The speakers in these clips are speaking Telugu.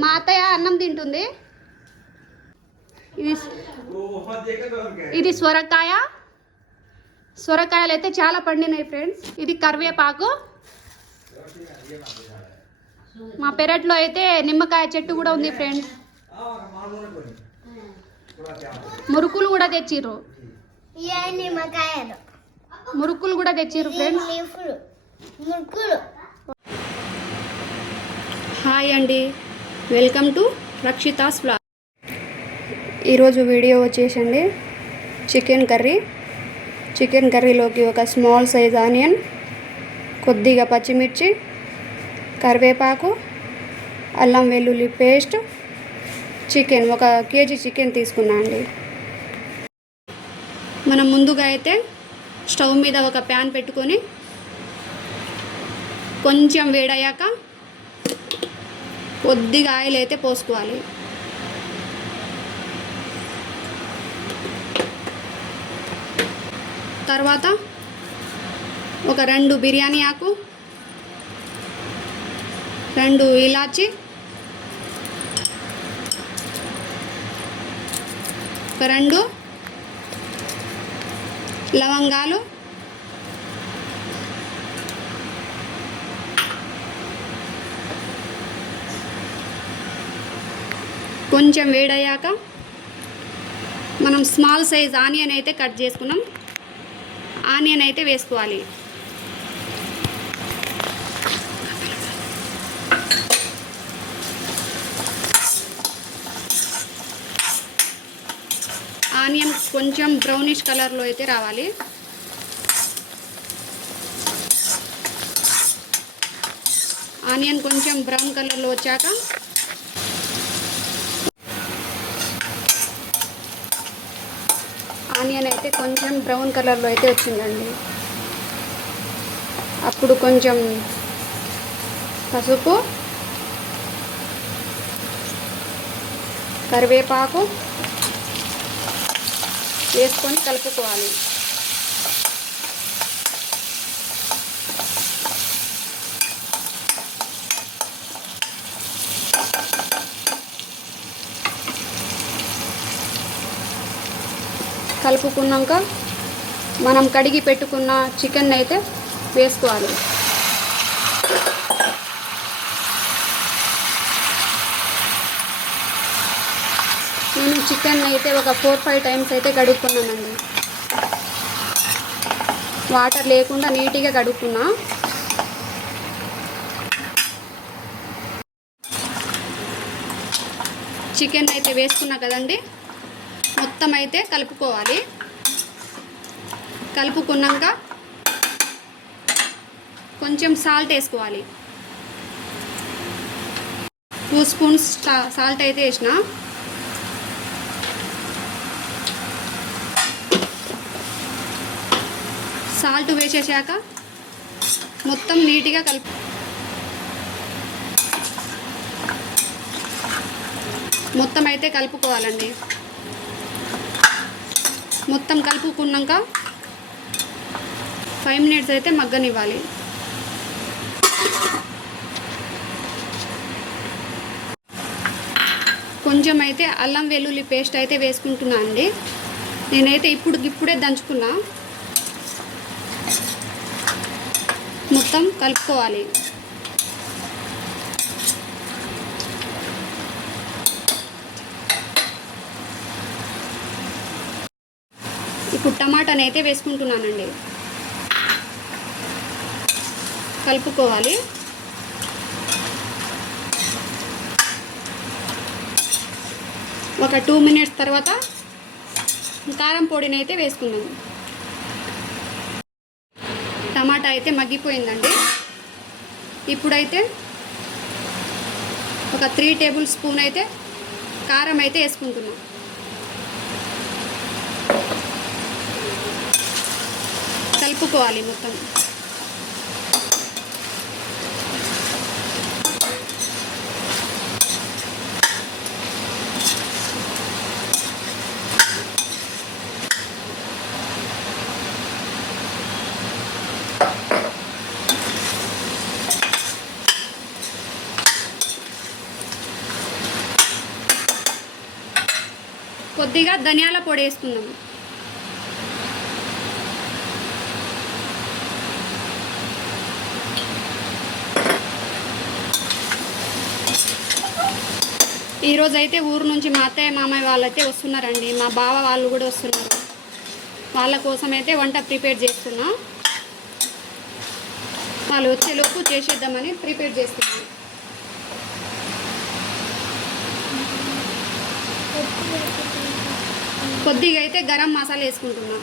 మా అత్తయ్య అన్నం తింటుంది. ఇది ఇది సొరకాయ. సొరకాయలు అయితే చాలా పండినాయి ఫ్రెండ్స్. ఇది కరివేపాకు. మా పెరట్లో అయితే నిమ్మకాయ చెట్టు కూడా ఉంది ఫ్రెండ్స్. మురుకులు కూడా తెచ్చిర్రు. మురుకులు కూడా తెచ్చిర్రు ఫ్రెండ్స్. ముక్కులు హాయ్ అండి. Welcome to Rakshita's vlog. ఈరోజు వీడియో వచ్చేసండి. Chicken curry. చికెన్ కర్రీలోకి ఒక స్మాల్ సైజ్ ఆనియన్ కొద్దిగా పచ్చిమిర్చి కరివేపాకు అల్లం వెల్లుల్లి పేస్ట్ చికెన్ ఒక కేజీ చికెన్ తీసుకున్నా అండి. మనం ముందుగా అయితే స్టవ్ మీద ఒక ప్యాన్ పెట్టుకొని కొంచెం వేడయ్యాక కొద్దిగా ఆయిల్ అయితే పోసుకోవాలి. తర్వాత ఒక రెండు బిర్యానీ ఆకు రెండు ఇలాచి ఒక రెండు లవంగాలు కొంచెం వేడయ్యాక మనం స్మాల్ సైజ్ ఆనియన్ అయితే కట్ చేసుకున్నాం. ఆనియన్ అయితే వేసుకోవాలి. ఆనియన్ కొంచెం బ్రౌనిష్ కలర్లో అయితే రావాలి. ఆనియన్ కొంచెం బ్రౌన్ కలర్లో వచ్చాక ఆనియన్ అయితే కొంచెం బ్రౌన్ కలర్లో అయితే వచ్చిందండి. అప్పుడు కొంచెం పసుపు కరివేపాకు వేసుకొని కలుపుకోవాలి. కలుపుకున్నాక మనం కడిగి పెట్టుకున్న చికెన్ అయితే వేసుకోవాలి. నేను చికెన్ అయితే ఒక ఫోర్ ఫైవ్ టైమ్స్ అయితే కడుక్కున్నానండి. వాటర్ లేకుండా నీట్గా కడుక్కున్నా. చికెన్ అయితే వేసుకున్నా కదండి. మొత్తం అయితే కలుపుకోవాలి. కలుపుకున్నాక కొంచెం సాల్ట్ వేసుకోవాలి. టూ స్పూన్స్ సాల్ట్ అయితే వేసిన. సాల్ట్ వేసేసాక మొత్తం నీట్గా కలుపు మొత్తం అయితే కలుపుకోవాలండి. మొత్తం కలుపుకున్నాక ఫైవ్ మినిట్స్ అయితే మగ్గనివ్వాలి. కొంచెం అయితే అల్లం వెల్లుల్లి పేస్ట్ అయితే వేసుకుంటున్నా అండి. నేనైతే ఇప్పుడు ఇప్పుడే దంచుకున్నా. మొత్తం కలుపుకోవాలి. ఇప్పుడు టమాటాని అయితే వేసుకుంటున్నానండి. కలుపుకోవాలి. ఒక టూ మినిట్స్ తర్వాత కారం పొడిని అయితే వేసుకున్నాను టమాటా అయితే మగ్గిపోయిందండి. ఇప్పుడైతే ఒక త్రీ టేబుల్ స్పూన్ అయితే కారం అయితే వేసుకుంటున్నాం. కలుపుకోవాలి మొత్తం. కొద్దిగా ధనియాల పొడి వేసుకుందాం. ఈరోజు అయితే ఊరు నుంచి మా అత్తయ్య మామయ్య వాళ్ళైతే వస్తున్నారండి. మా బావ వాళ్ళు కూడా వస్తున్నారు. వాళ్ళ కోసం అయితే వంట ప్రిపేర్ చేస్తున్నా. వాళ్ళు వచ్చేలోపు చేసేద్దామని ప్రిపేర్ చేస్తున్నాను కొద్దిగా అయితే గరం మసాలా వేసుకుంటున్నా.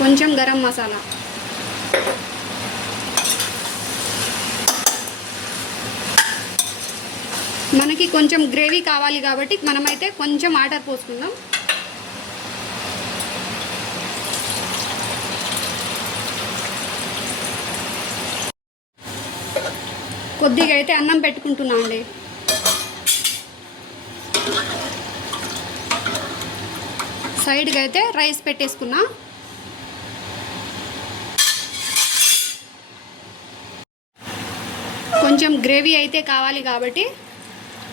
కొంచెం గరం మసాలా. మనకి కొంచెం గ్రేవీ కావాలి కాబట్టి మనమైతే కొంచెం వాటర్ పోసుకుందాం. కొద్దిగా అయితే అన్నం పెట్టుకుంటున్నా అండి. సైడ్గా అయితే రైస్ పెట్టేసుకున్నా. కొంచెం గ్రేవీ అయితే కావాలి కాబట్టి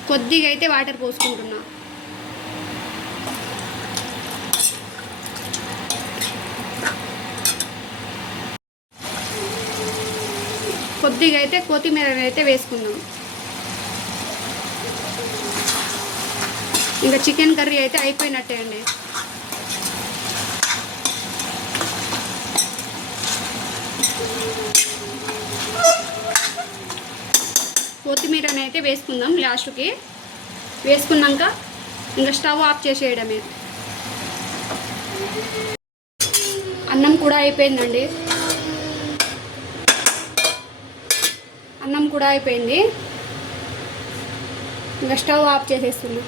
కొద్దిగా అయితే వాటర్ పోసుకుంటున్నా. కొద్దిగా అయితే కొత్తిమీర అయితే వేసుకుందాం. ఇంకా చికెన్ కర్రీ అయితే అయిపోయినట్టే అండి. కొత్తిమీరని అయితే వేసుకుందాం లాస్ట్కి. వేసుకున్నాక ఇంకా స్టవ్ ఆఫ్ చేసేయడమే. అన్నం కూడా అయిపోయిందండి. అన్నం కూడా అయిపోయింది. ఇంకా స్టవ్ ఆఫ్ చేసేస్తున్నాం.